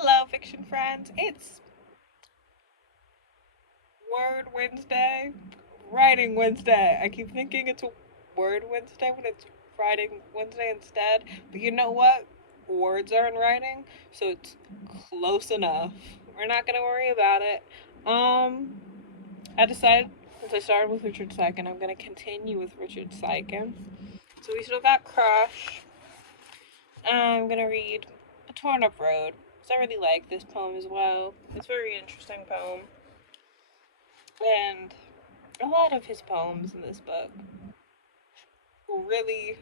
Hello, fiction friends. It's Word Wednesday, Writing Wednesday. I keep thinking it's a Word Wednesday when it's Writing Wednesday instead. But you know what? Words are in writing, so it's close enough. We're not gonna worry about it. Um, I decided since I started with Richard Siken, I'm gonna continue with Richard Siken. So we still got Crush. I'm gonna read A Torn Up Road. Because I really like this poem as well. It's a very interesting poem. And a lot of his poems in this book really.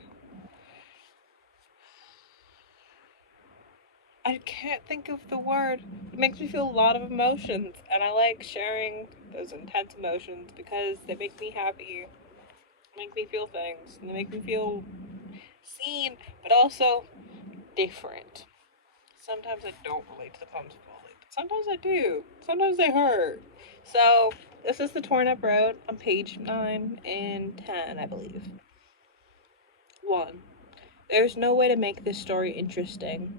I can't think of the word. It makes me feel a lot of emotions, and I like sharing those intense emotions because they make me happy, make me feel things, and they make me feel seen, but also different. Sometimes I don't relate to the poems fully, but sometimes I do. Sometimes they hurt. So, this is The Torn Up Road on page 9 and 10, I believe. 1. There's no way to make this story interesting.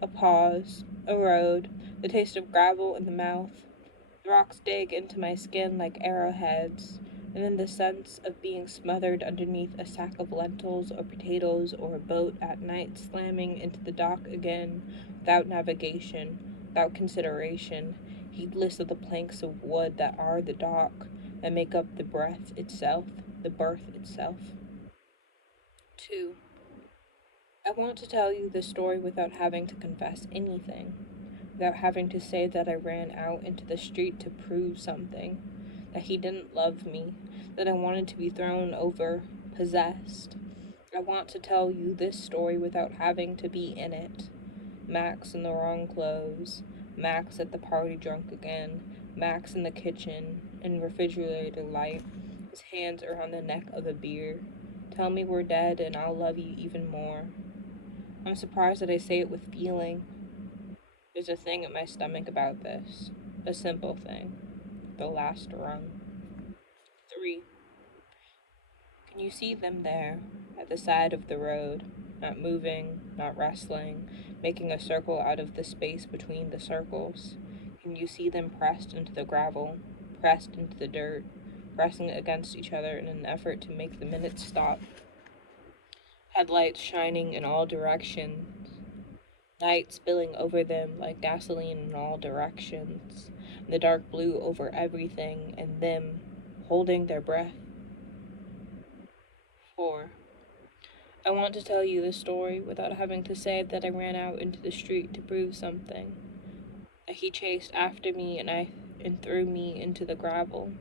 A pause, a road, the taste of gravel in the mouth. The rocks dig into my skin like arrowheads, and then the sense of being smothered underneath a sack of lentils or potatoes or a boat at night slamming into the dock again, without navigation, without consideration, heedless of the planks of wood that are the dock, that make up the breath itself, the berth itself. 2. I want to tell you this story without having to confess anything, without having to say that I ran out into the street to prove something, that he didn't love me, that I wanted to be thrown over, possessed. I want to tell you this story without having to be in it. Max in the wrong clothes, Max at the party drunk again, Max in the kitchen, in refrigerator light, his hands around the neck of a beer. Tell me we're dead and I'll love you even more. I'm surprised that I say it with feeling. There's a thing in my stomach about this. A simple thing. The last rung. 3. Can you see them there, at the side of the road, not moving, not wrestling, making a circle out of the space between the circles? Can you see them pressed into the gravel, pressed into the dirt, pressing against each other in an effort to make the minutes stop? Headlights shining in all directions, night spilling over them like gasoline in all directions, the dark blue over everything, and them holding their breath. 4. I want to tell you this story without having to say that I ran out into the street to prove something, that he chased after me and threw me into the gravel,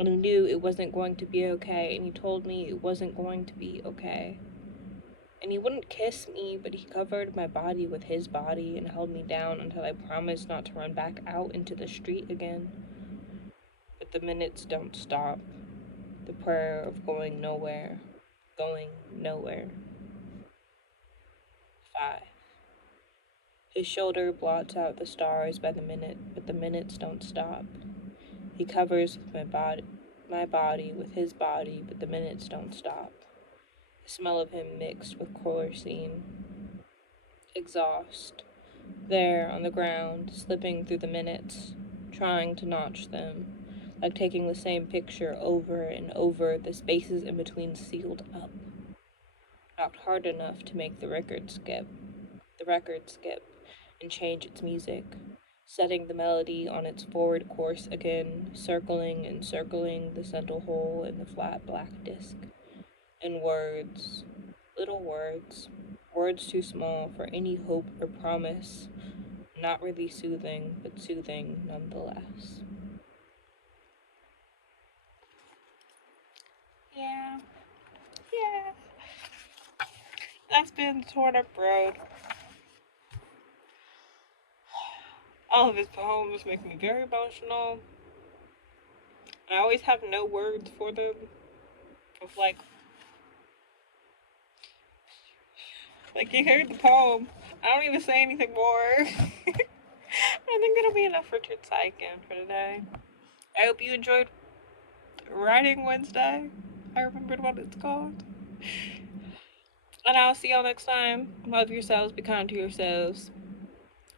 and he knew it wasn't going to be okay, and he told me it wasn't going to be okay. And he wouldn't kiss me, but he covered my body with his body and held me down until I promised not to run back out into the street again. But the minutes don't stop. The prayer of going nowhere. Going nowhere. 5. His shoulder blots out the stars by the minute, but the minutes don't stop. He covers my body with his body, but the minutes don't stop. The smell of him mixed with kerosene. Exhaust. There on the ground, slipping through the minutes, trying to notch them, like taking the same picture over and over, the spaces in between sealed up. Not hard enough to make the record skip, and change its music, setting the melody on its forward course again, circling and circling the central hole in the flat black disc. And words, little words, words too small for any hope or promise, not really soothing, but soothing nonetheless. Yeah, yeah. That's been Torn Up Road. All of his poems make me very emotional. I always have no words for them. Of like you heard the poem. I don't even say anything more. I think it'll be enough for Richard Siken for today. I hope you enjoyed Writing Wednesday. I remembered what it's called. And I'll see y'all next time. Love yourselves, be kind to yourselves.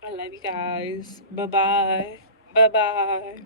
I love you guys. Bye bye. Bye bye.